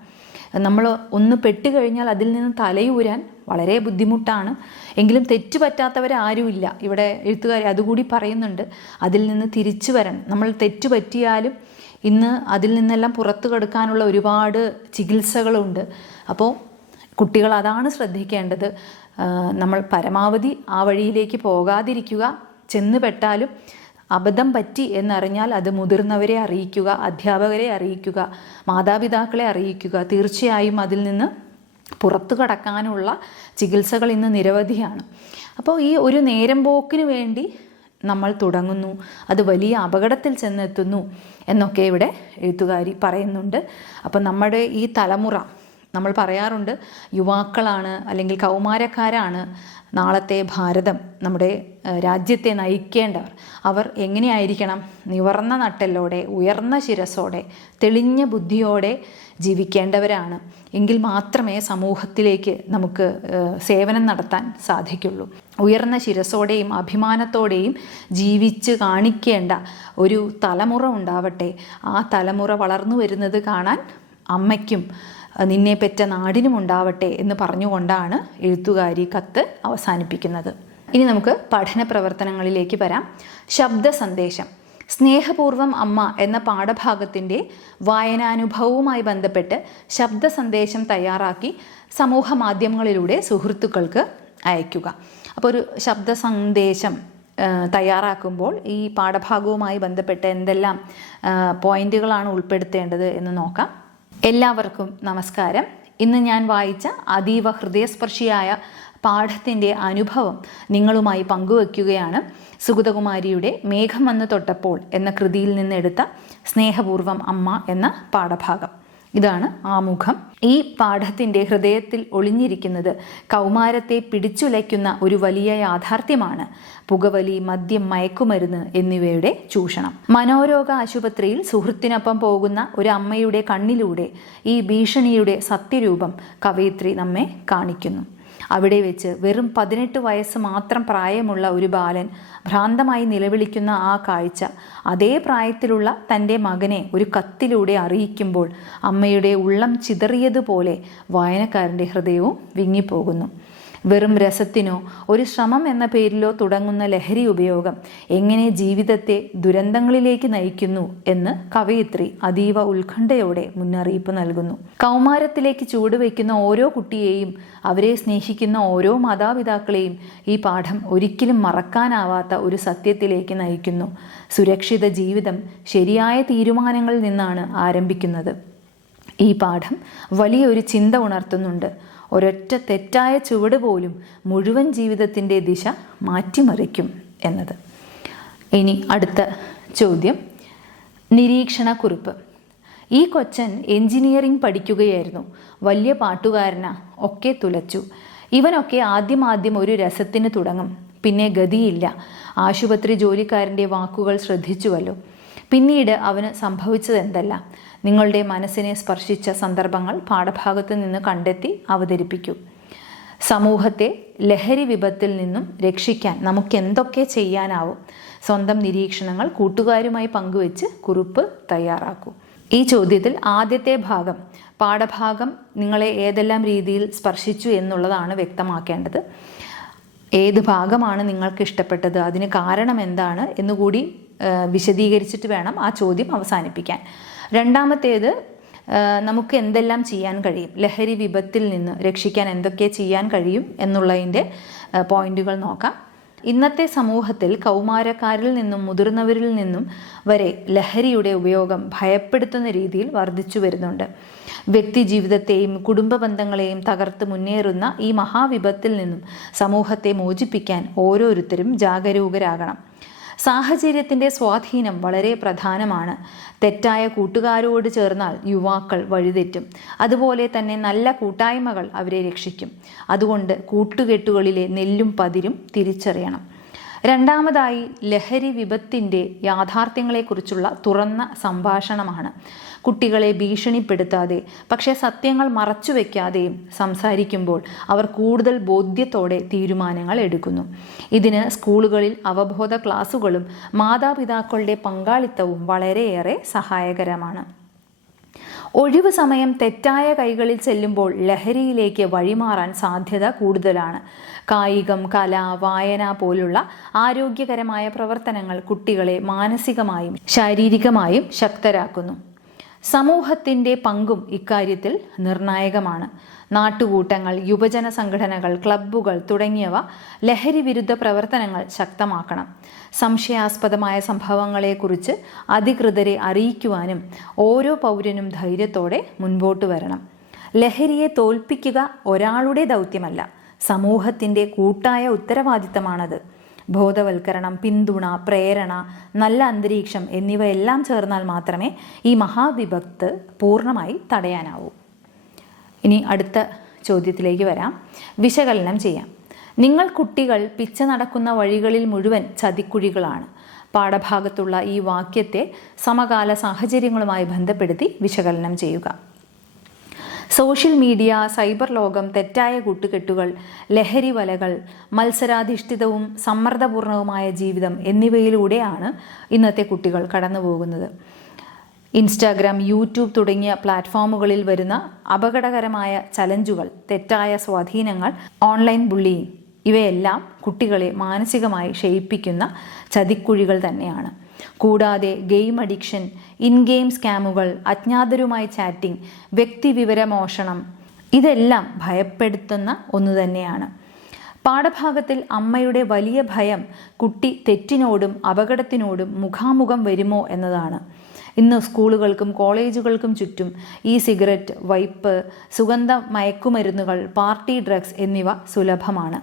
നമ്മൾ ഒന്ന് പെട്ടുകഴിഞ്ഞാൽ അതിൽ നിന്ന് തലയൂരാൻ വളരെ ബുദ്ധിമുട്ടാണ്. എങ്കിലും തെറ്റ് പറ്റാത്തവരാരുമില്ല. ഇവിടെ എഴുത്തുകാരി അതുകൂടി പറയുന്നുണ്ട്. അതിൽ നിന്ന് തിരിച്ചു വരണം. നമ്മൾ തെറ്റ് പറ്റിയാലും ഇന്ന് അതിൽ നിന്നെല്ലാം പുറത്തു കടക്കാനുള്ള ഒരുപാട് ചികിത്സകളുണ്ട്. അപ്പോൾ കുട്ടികൾ അതാണ് ശ്രദ്ധിക്കേണ്ടത്. നമ്മൾ പരമാവധി ആ വഴിയിലേക്ക് പോകാതിരിക്കുക. ചെന്ന് പെട്ടാലും അബദ്ധം പറ്റി എന്നറിഞ്ഞാൽ അത് മുതിർന്നവരെ അറിയിക്കുക, അധ്യാപകരെ അറിയിക്കുക, മാതാപിതാക്കളെ അറിയിക്കുക. തീർച്ചയായും അതിൽ നിന്ന് പുറത്തു കടക്കാനുള്ള ചികിത്സകൾ ഇന്ന് നിരവധിയാണ്. അപ്പോൾ ഈ ഒരു നേരം പോക്കിന് വേണ്ടി നമ്മൾ തുടങ്ങുന്നു, അത് വലിയ അപകടത്തിൽ ചെന്നെത്തുന്നു എന്നൊക്കെ ഇവിടെ എഴുത്തുകാരി പറയുന്നുണ്ട്. അപ്പം നമ്മുടെ ഈ തലമുറ, നമ്മൾ പറയാറുണ്ട് യുവാക്കളാണ് അല്ലെങ്കിൽ കൗമാരക്കാരാണ് നാളത്തെ ഭാരതം, നമ്മുടെ രാജ്യത്തെ നയിക്കേണ്ടവർ. അവർ എങ്ങനെയായിരിക്കണം? നിവർന്ന നട്ടെല്ലോടെ, ഉയർന്ന ശിരസോടെ, തെളിഞ്ഞ ബുദ്ധിയോടെ ജീവിക്കേണ്ടവരാണ്. എങ്കിൽ മാത്രമേ സമൂഹത്തിലേക്ക് നമുക്ക് സേവനം നടത്താൻ സാധിക്കുള്ളൂ. ഉയർന്ന ശിരസോടെയും അഭിമാനത്തോടെയും ജീവിച്ച് കാണിക്കേണ്ട ഒരു തലമുറ ഉണ്ടാവട്ടെ. ആ തലമുറ വളർന്നു വരുന്നത് കാണാൻ അമ്മയ്ക്കും നിന്നെ പെറ്റ നാടിനും ഉണ്ടാവട്ടെ എന്ന് പറഞ്ഞുകൊണ്ടാണ് എഴുത്തുകാരി കത്ത് അവസാനിപ്പിക്കുന്നത്. ഇനി നമുക്ക് പഠന പ്രവർത്തനങ്ങളിലേക്ക് വരാം. ശബ്ദ സന്ദേശം. സ്നേഹപൂർവം അമ്മ എന്ന പാഠഭാഗത്തിൻ്റെ വായനാനുഭവവുമായി ബന്ധപ്പെട്ട് ശബ്ദ സന്ദേശം തയ്യാറാക്കി സമൂഹ മാധ്യമങ്ങളിലൂടെ സുഹൃത്തുക്കൾക്ക് അയയ്ക്കുക. അപ്പോൾ ഒരു ശബ്ദ സന്ദേശം തയ്യാറാക്കുമ്പോൾ ഈ പാഠഭാഗവുമായി ബന്ധപ്പെട്ട് എന്തെല്ലാം പോയിന്റുകളാണ് ഉൾപ്പെടുത്തേണ്ടത് എന്ന് നോക്കാം. എല്ലാവർക്കും നമസ്കാരം. ഇന്ന് ഞാൻ വായിച്ച അതീവ ഹൃദയസ്പർശിയായ പാഠത്തിൻ്റെ അനുഭവം നിങ്ങളുമായി പങ്കുവയ്ക്കുകയാണ്. സുഗതകുമാരിയുടെ മേഘം വന്ന് തൊട്ടപ്പോൾ എന്ന കൃതിയിൽ നിന്നെടുത്ത സ്നേഹപൂർവം അമ്മ എന്ന പാഠഭാഗം. ഇതാണ് ആമുഖം. ഈ പാഠത്തിൻ്റെ ഹൃദയത്തിൽ ഒളിഞ്ഞിരിക്കുന്നത് കൗമാരത്തെ പിടിച്ചുലയ്ക്കുന്ന ഒരു വലിയ യാഥാർത്ഥ്യമാണ് പുകവലി, മദ്യം, മയക്കുമരുന്ന് എന്നിവയുടെ ചൂഷണം. മനോരോഗ ആശുപത്രിയിൽ സുഹൃത്തിനൊപ്പം പോകുന്ന ഒരു അമ്മയുടെ കണ്ണിലൂടെ ഈ ഭീഷണിയുടെ സത്യരൂപം കവയിത്രി നമ്മെ കാണിക്കുന്നു. അവിടെ വെച്ച് വെറും 18 വയസ്സ് മാത്രം പ്രായമുള്ള ഒരു ബാലൻ ഭ്രാന്തമായി നിലവിളിക്കുന്ന ആ കാഴ്ച അതേ പ്രായത്തിലുള്ള തൻ്റെ മകനെ ഒരു കത്തിലൂടെ അറിയിക്കുമ്പോൾ അമ്മയുടെ ഉള്ളം ചിതറിയതുപോലെ വായനക്കാരൻ്റെ ഹൃദയവും വിങ്ങിപ്പോകുന്നു. വെറും രസത്തിനോ ഒരു ശ്രമം എന്ന പേരിലോ തുടങ്ങുന്ന ലഹരി ഉപയോഗം എങ്ങനെ ജീവിതത്തെ ദുരന്തങ്ങളിലേക്ക് നയിക്കുന്നു എന്ന് കവയിത്രി അതീവ ഉത്കണ്ഠയോടെ മുന്നറിയിപ്പ് നൽകുന്നു. കൗമാരത്തിലേക്ക് ചൂടുവയ്ക്കുന്ന ഓരോ കുട്ടിയെയും അവരെ സ്നേഹിക്കുന്ന ഓരോ മാതാപിതാക്കളെയും ഈ പാഠം ഒരിക്കലും മറക്കാനാവാത്ത ഒരു സത്യത്തിലേക്ക് നയിക്കുന്നു. സുരക്ഷിത ജീവിതം ശരിയായ തീരുമാനങ്ങളിൽ നിന്നാണ് ആരംഭിക്കുന്നത്. ഈ പാഠം വലിയൊരു ചിന്ത ഉണർത്തുന്നുണ്ട്. ഒരൊറ്റ തെറ്റായ ചുവട് പോലും മുഴുവൻ ജീവിതത്തിൻ്റെ ദിശ മാറ്റിമറിക്കും എന്നത്. ഇനി അടുത്ത ചോദ്യം, നിരീക്ഷണക്കുറിപ്പ്. ഈ കൊച്ചൻ എഞ്ചിനീയറിംഗ് പഠിക്കുകയായിരുന്നു. വലിയ പാട്ടുകാരനാ, ഒക്കെ തുലച്ചു. ഇവനൊക്കെ ആദ്യം ഒരു രസത്തിന് തുടങ്ങും, പിന്നെ ഗതിയില്ല. ആശുപത്രി ജോലിക്കാരൻ്റെ വാക്കുകൾ ശ്രദ്ധിച്ചുവല്ലോ. പിന്നീട് അവന് സംഭവിച്ചത് എന്തല്ല? നിങ്ങളുടെ മനസ്സിനെ സ്പർശിച്ച സന്ദർഭങ്ങൾ പാഠഭാഗത്ത് നിന്ന് കണ്ടെത്തി അവതരിപ്പിക്കൂ. സമൂഹത്തെ ലഹരി വിപത്തിൽ നിന്നും രക്ഷിക്കാൻ നമുക്ക് എന്തൊക്കെ ചെയ്യാനാവും? സ്വന്തം നിരീക്ഷണങ്ങൾ കൂട്ടുകാരുമായി പങ്കുവെച്ച് കുറിപ്പ് തയ്യാറാക്കൂ. ഈ ചോദ്യത്തിൽ ആദ്യത്തെ ഭാഗം, പാഠഭാഗം നിങ്ങളെ ഏതെല്ലാം രീതിയിൽ സ്പർശിച്ചു എന്നുള്ളതാണ് വ്യക്തമാക്കേണ്ടത്. ഏത് ഭാഗമാണ് നിങ്ങൾക്ക് ഇഷ്ടപ്പെട്ടത്, അതിന് കാരണം എന്താണ് എന്നുകൂടി വിശദീകരിച്ചിട്ട് വേണം ആ ചോദ്യം അവസാനിപ്പിക്കാൻ. രണ്ടാമത്തേത്, നമുക്ക് എന്തെല്ലാം ചെയ്യാൻ കഴിയും, ലഹരി വിപത്തിൽ നിന്ന് രക്ഷിക്കാൻ എന്തൊക്കെ ചെയ്യാൻ കഴിയും എന്നുള്ളതിൻ്റെ പോയിന്റുകൾ നോക്കാം. ഇന്നത്തെ സമൂഹത്തിൽ കൗമാരക്കാരിൽ നിന്നും മുതിർന്നവരിൽ നിന്നും വരെ ലഹരിയുടെ ഉപയോഗം ഭയപ്പെടുത്തുന്ന രീതിയിൽ വർദ്ധിച്ചു വരുന്നുണ്ട്. വ്യക്തി ജീവിതത്തെയും കുടുംബ ബന്ധങ്ങളെയും തകർത്ത് മുന്നേറുന്ന ഈ മഹാവിപത്തിൽ നിന്നും സമൂഹത്തെ മോചിപ്പിക്കാൻ ഓരോരുത്തരും ജാഗരൂകരാകണം. സാഹചര്യത്തിൻ്റെ സ്വാധീനം വളരെ പ്രധാനമാണ്. തെറ്റായ കൂട്ടുകാരോട് ചേർന്നാൽ യുവാക്കൾ വഴിതെറ്റും. അതുപോലെ തന്നെ നല്ല കൂട്ടായ്മകൾ അവരെ രക്ഷിക്കും. അതുകൊണ്ട് കൂട്ടുകെട്ടുകളിലെ നെല്ലും പതിരും തിരിച്ചറിയണം. രണ്ടാമതായി, ലഹരി വിപത്തിൻ്റെ യാഥാർത്ഥ്യങ്ങളെക്കുറിച്ചുള്ള തുറന്ന സംഭാഷണമാണ്. കുട്ടികളെ ഭീഷണിപ്പെടുത്താതെ പക്ഷേ സത്യങ്ങൾ മറച്ചുവെക്കാതെയും സംസാരിക്കുമ്പോൾ അവർ കൂടുതൽ ബോധ്യത്തോടെ തീരുമാനങ്ങൾ എടുക്കുന്നു. ഇതിന് സ്കൂളുകളിൽ അവബോധ ക്ലാസുകളും മാതാപിതാക്കളുടെ പങ്കാളിത്തവും വളരെയേറെ സഹായകരമാണ്. ഒഴിവു സമയം തെറ്റായ കൈകളിൽ ചെല്ലുമ്പോൾ ലഹരിയിലേക്ക് വഴിമാറാൻ സാധ്യത കൂടുതലാണ്. കായികം, കല, വായന പോലുള്ള ആരോഗ്യകരമായ പ്രവർത്തനങ്ങൾ കുട്ടികളെ മാനസികമായും ശാരീരികമായും ശക്തരാക്കുന്നു. സമൂഹത്തിൻ്റെ പങ്കും ഇക്കാര്യത്തിൽ നിർണായകമാണ്. നാട്ടുകൂട്ടങ്ങൾ, യുവജന സംഘടനകൾ, ക്ലബ്ബുകൾ തുടങ്ങിയവ ലഹരി വിരുദ്ധ പ്രവർത്തനങ്ങൾ ശക്തമാക്കണം. സംശയാസ്പദമായ സംഭവങ്ങളെക്കുറിച്ച് അധികൃതരെ അറിയിക്കുവാനും ഓരോ പൗരനും ധൈര്യത്തോടെ മുൻപോട്ട് വരണം. ലഹരിയെ തോൽപ്പിക്കുക ഒരാളുടെ ദൗത്യമല്ല, സമൂഹത്തിൻ്റെ കൂട്ടായ ഉത്തരവാദിത്തമാണത്. ബോധവൽക്കരണം, പിന്തുണ, പ്രേരണ, നല്ല അന്തരീക്ഷം എന്നിവയെല്ലാം ചേർന്നാൽ മാത്രമേ ഈ മഹാവിപത്ത് പൂർണ്ണമായി തടയാനാവൂ. ഇനി അടുത്ത ചോദ്യത്തിലേക്ക് വരാം. വിശകലനം ചെയ്യാം. നിങ്ങൾ കുട്ടികൾ പിച്ച നടക്കുന്ന വഴികളിൽ മുഴുവൻ ചതിക്കുഴികളാണ്. പാഠഭാഗത്തുള്ള ഈ വാക്യത്തെ സമകാല സാഹചര്യങ്ങളുമായി ബന്ധപ്പെടുത്തി വിശകലനം ചെയ്യുക. സോഷ്യൽ മീഡിയ, സൈബർ ലോകം, തെറ്റായ കൂട്ടുകെട്ടുകൾ, ലഹരി വലകൾ, മത്സരാധിഷ്ഠിതവും സമ്മർദ്ദപൂർണവുമായ ജീവിതം എന്നിവയിലൂടെയാണ് ഇന്നത്തെ കുട്ടികൾ കടന്നുപോകുന്നത്. ഇൻസ്റ്റാഗ്രാം, യൂട്യൂബ് തുടങ്ങിയ പ്ലാറ്റ്ഫോമുകളിൽ വരുന്ന അപകടകരമായ ചലഞ്ചുകൾ, തെറ്റായ സ്വാധീനങ്ങൾ, ഓൺലൈൻ ബുള്ളിയിങ് ഇവയെല്ലാം കുട്ടികളെ മാനസികമായി ക്ഷയിപ്പിക്കുന്ന ചതിക്കുഴികൾ തന്നെയാണ്. കൂടാതെ ഗെയിം അഡിക്ഷൻ, ഇൻ ഗെയിം സ്കാമുകൾ, അജ്ഞാതരുമായി ചാറ്റിംഗ്, വ്യക്തിവിവരമോഷണം ഇതെല്ലാം ഭയപ്പെടുത്തുന്ന ഒന്നു തന്നെയാണ്. പാഠഭാഗത്തിൽ അമ്മയുടെ വലിയ ഭയം കുട്ടി തെറ്റിനോടും അപകടത്തിനോടും മുഖാമുഖം വരുമോ എന്നതാണ്. ഇന്ന് സ്കൂളുകൾക്കും കോളേജുകൾക്കും ചുറ്റും സിഗരറ്റ്, വൈപ്പ്, സുഗന്ധ മയക്കുമരുന്നുകൾ, പാർട്ടി ഡ്രഗ്സ് എന്നിവ സുലഭമാണ്.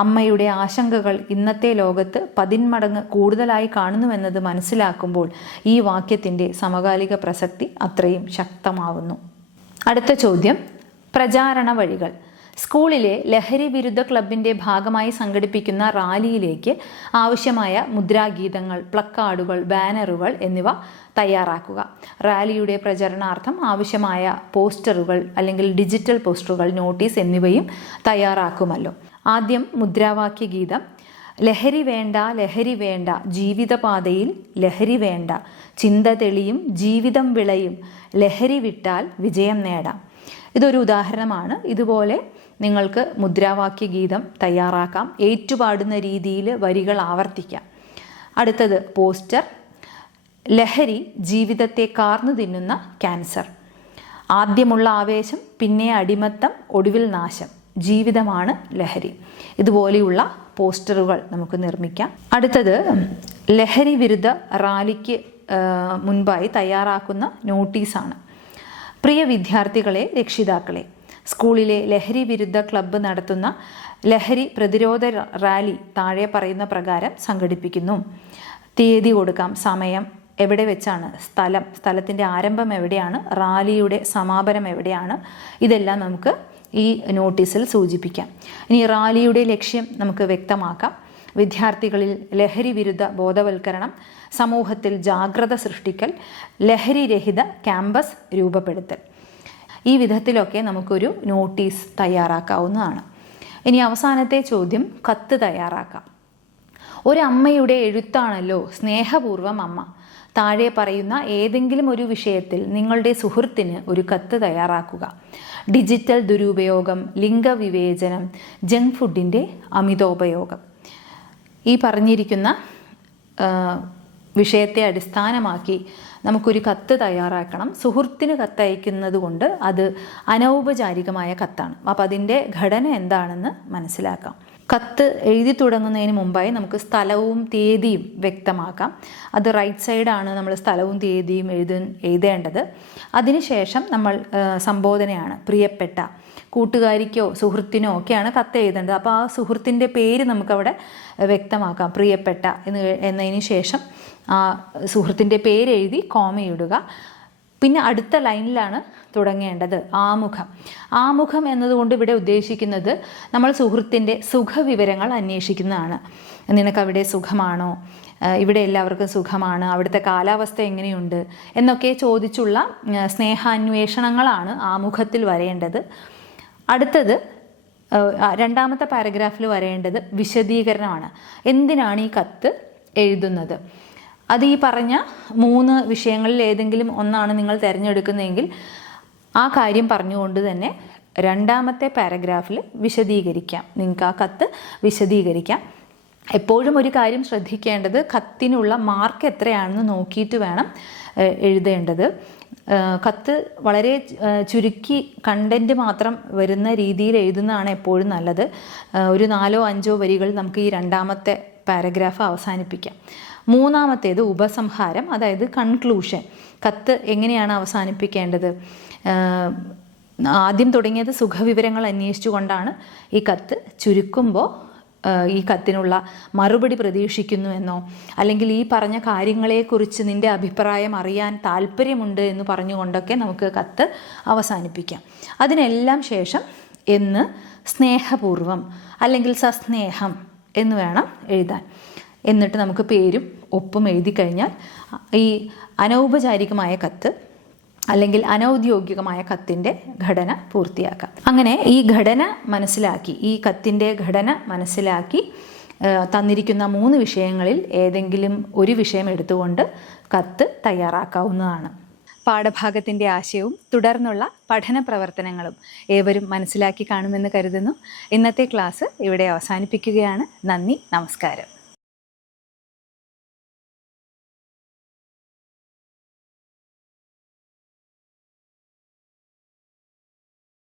അമ്മയുടെ ആശങ്കകൾ ഇന്നത്തെ ലോകത്ത് 10 മടങ്ങ് കൂടുതലായി കാണുന്നുവെന്നത് മനസ്സിലാക്കുമ്പോൾ ഈ വാക്യത്തിൻ്റെ സമകാലിക പ്രസക്തി അത്രയും ശക്തമാവുന്നു. അടുത്ത ചോദ്യം, പ്രചാരണ വഴികൾ. സ്കൂളിലെ ലഹരി വിരുദ്ധ ക്ലബിൻ്റെ ഭാഗമായി സംഘടിപ്പിക്കുന്ന റാലിയിലേക്ക് ആവശ്യമായ മുദ്രാഗീതങ്ങൾ, പ്ലക്കാർഡുകൾ, ബാനറുകൾ എന്നിവ തയ്യാറാക്കുക. റാലിയുടെ പ്രചരണാർത്ഥം ആവശ്യമായ പോസ്റ്ററുകൾ അല്ലെങ്കിൽ ഡിജിറ്റൽ പോസ്റ്ററുകൾ, നോട്ടീസ് എന്നിവയും തയ്യാറാക്കുമല്ലോ. ആദ്യം മുദ്രാവാക്യ ഗീതം. ലഹരി വേണ്ട, ലഹരി വേണ്ട, ജീവിതപാതയിൽ ലഹരി വേണ്ട, ചിന്ത തെളിയും, ജീവിതം വിളയും, ലഹരി വിട്ടാൽ വിജയം നേടാം. ഇതൊരു ഉദാഹരണമാണ്. ഇതുപോലെ നിങ്ങൾക്ക് മുദ്രാവാക്യ ഗീതം തയ്യാറാക്കാം. ഏറ്റുപാടുന്ന രീതിയിൽ വരികൾ ആവർത്തിക്കാം. അടുത്തത് പോസ്റ്റർ. ലഹരി ജീവിതത്തെ കാർന്നു തിന്നുന്ന ക്യാൻസർ. ആദ്യമുള്ള ആവേശം, പിന്നെ അടിമത്തം, ഒടുവിൽ നാശം. ജീവിതമാണ് ലഹരി. ഇതുപോലെയുള്ള പോസ്റ്ററുകൾ നമുക്ക് നിർമ്മിക്കാം. അടുത്തത് ലഹരി വിരുദ്ധ റാലിക്ക് മുൻപായി തയ്യാറാക്കുന്ന നോട്ടീസാണ്. പ്രിയ വിദ്യാർത്ഥികളെ, രക്ഷിതാക്കളെ, സ്കൂളിലെ ലഹരി വിരുദ്ധ ക്ലബ്ബ് നടത്തുന്ന ലഹരി പ്രതിരോധ റാലി താഴെ പറയുന്ന പ്രകാരം സംഘടിപ്പിക്കുന്നു. തീയതി കൊടുക്കാം, സമയം, എവിടെ വെച്ചാണ്, സ്ഥലത്തിൻ്റെ ആരംഭം എവിടെയാണ്, റാലിയുടെ സമാപനം എവിടെയാണ്, ഇതെല്ലാം നമുക്ക് ഈ നോട്ടീസിൽ സൂചിപ്പിക്കാം. ഇനി റാലിയുടെ ലക്ഷ്യം നമുക്ക് വ്യക്തമാക്കാം. വിദ്യാർത്ഥികളിൽ ലഹരി വിരുദ്ധ ബോധവൽക്കരണം, സമൂഹത്തിൽ ജാഗ്രത സൃഷ്ടിക്കൽ, ലഹരി രഹിത ക്യാമ്പസ് രൂപപ്പെടുത്തൽ. ഈ വിധത്തിലൊക്കെ നമുക്കൊരു നോട്ടീസ് തയ്യാറാക്കാവുന്നതാണ്. ഇനി അവസാനത്തെ ചോദ്യം, കത്ത് തയ്യാറാക്കാം. ഒരമ്മയുടെ എഴുത്താണല്ലോ സ്നേഹപൂർവ്വം അമ്മ. താഴെ പറയുന്ന ഏതെങ്കിലും ഒരു വിഷയത്തിൽ നിങ്ങളുടെ സുഹൃത്തിന് ഒരു കത്ത് തയ്യാറാക്കുക. ഡിജിറ്റൽ ദുരുപയോഗം, ലിംഗവിവേചനം, ജങ്ക് ഫുഡിൻ്റെ അമിതോപയോഗം. ഈ പറഞ്ഞിരിക്കുന്ന വിഷയത്തെ അടിസ്ഥാനമാക്കി നമുക്കൊരു കത്ത് തയ്യാറാക്കണം. സുഹൃത്തിന് കത്തയക്കുന്നത് കൊണ്ട് അത് അനൗപചാരികമായ കത്താണ്. അപ്പോൾ അതിൻ്റെ ഘടന എന്താണെന്ന് മനസ്സിലാക്കാം. കത്ത് എഴുതി തുടങ്ങുന്നതിന് മുമ്പായി നമുക്ക് സ്ഥലവും തീയതിയും വ്യക്തമാക്കാം. അത് റൈറ്റ് സൈഡാണ് നമ്മൾ സ്ഥലവും തീയതിയും എഴുതേണ്ടത്. അതിനുശേഷം നമ്മൾ സംബോധനയാണ്. പ്രിയപ്പെട്ട കൂട്ടുകാരിക്കോ സുഹൃത്തിനോ ഒക്കെയാണ് കത്ത് എഴുതേണ്ടത്. അപ്പോൾ ആ സുഹൃത്തിൻ്റെ പേര് നമുക്കവിടെ വ്യക്തമാക്കാം. പ്രിയപ്പെട്ട എന്നതിന് ശേഷം ആ സുഹൃത്തിൻ്റെ പേരെഴുതി കോമയിടുക. പിന്നെ അടുത്ത ലൈനിലാണ് തുടങ്ങേണ്ടത് ആമുഖം. ആമുഖം എന്നതുകൊണ്ട് ഇവിടെ ഉദ്ദേശിക്കുന്നത് നമ്മൾ സുഹൃത്തിൻ്റെ സുഖവിവരങ്ങൾ അന്വേഷിക്കുന്നതാണ്. നിനക്കവിടെ സുഖമാണോ, ഇവിടെ എല്ലാവർക്കും സുഖമാണ്, അവിടുത്തെ കാലാവസ്ഥ എങ്ങനെയുണ്ട് എന്നൊക്കെ ചോദിച്ചുള്ള സ്നേഹാന്വേഷണങ്ങളാണ് ആമുഖത്തിൽ വരേണ്ടത്. അടുത്തത് രണ്ടാമത്തെ പാരഗ്രാഫിൽ വരേണ്ടത് വിശദീകരണമാണ്. എന്തിനാണ് ഈ കത്ത് എഴുതുന്നത്? അത് ഈ പറഞ്ഞ 3 വിഷയങ്ങളിൽ ഏതെങ്കിലും ഒന്നാണ് നിങ്ങൾ തിരഞ്ഞെടുക്കുന്നതെങ്കിൽ ആ കാര്യം പറഞ്ഞുകൊണ്ട് തന്നെ രണ്ടാമത്തെ പാരഗ്രാഫിൽ വിശദീകരിക്കാം. നിങ്ങൾക്ക് ആ കത്ത് വിശദീകരിക്കാം. എപ്പോഴും ഒരു കാര്യം ശ്രദ്ധിക്കേണ്ടത്, കത്തിനുള്ള മാർക്ക് എത്രയാണെന്ന് നോക്കിയിട്ട് വേണം എഴുതേണ്ടത്. കത്ത് വളരെ ചുരുക്കി കണ്ടൻറ്റ് മാത്രം വരുന്ന രീതിയിൽ എഴുതുന്നതാണ് എപ്പോഴും നല്ലത്. ഒരു 4-5 വരികൾ നമുക്ക് ഈ രണ്ടാമത്തെ പാരഗ്രാഫ് അവസാനിപ്പിക്കാം. മൂന്നാമത്തേത് ഉപസംഹാരം, അതായത് കൺക്ലൂഷൻ. കത്ത് എങ്ങനെയാണ് അവസാനിപ്പിക്കേണ്ടത്? ആദ്യം തുടങ്ങിയത് സുഖവിവരങ്ങൾ അന്വേഷിച്ചുകൊണ്ടാണ്. ഈ കത്ത് ചുരുക്കുമ്പോൾ ഈ കത്തിനുള്ള മറുപടി പ്രതീക്ഷിക്കുന്നു എന്നോ, അല്ലെങ്കിൽ ഈ പറഞ്ഞ കാര്യങ്ങളെക്കുറിച്ച് നിൻ്റെ അഭിപ്രായം അറിയാൻ താല്പര്യമുണ്ട് എന്ന് പറഞ്ഞുകൊണ്ടൊക്കെ നമുക്ക് കത്ത് അവസാനിപ്പിക്കാം. അതിനെല്ലാം ശേഷം എന്ന് സ്നേഹപൂർവം അല്ലെങ്കിൽ സസ്നേഹം എന്ന് വേണം എഴുതാൻ. എന്നിട്ട് നമുക്ക് പേരും ഒപ്പും എഴുതി കഴിഞ്ഞാൽ ഈ അനൗപചാരികമായ കത്ത് അല്ലെങ്കിൽ അനൗദ്യോഗികമായ കത്തിൻ്റെ ഘടന പൂർത്തിയാക്കാം. അങ്ങനെ ഈ ഘടന മനസ്സിലാക്കി, ഈ കത്തിൻ്റെ ഘടന മനസ്സിലാക്കി തന്നിരിക്കുന്ന 3 വിഷയങ്ങളിൽ ഏതെങ്കിലും ഒരു വിഷയം എടുത്തുകൊണ്ട് കത്ത് തയ്യാറാക്കാവുന്നതാണ്. പാഠഭാഗത്തിൻ്റെ ആശയവും തുടർന്നുള്ള പഠന പ്രവർത്തനങ്ങളും ഏവരും മനസ്സിലാക്കി കാണുമെന്ന് കരുതുന്നു. ഇന്നത്തെ ക്ലാസ് ഇവിടെ അവസാനിപ്പിക്കുകയാണ്. നന്ദി, നമസ്കാരം.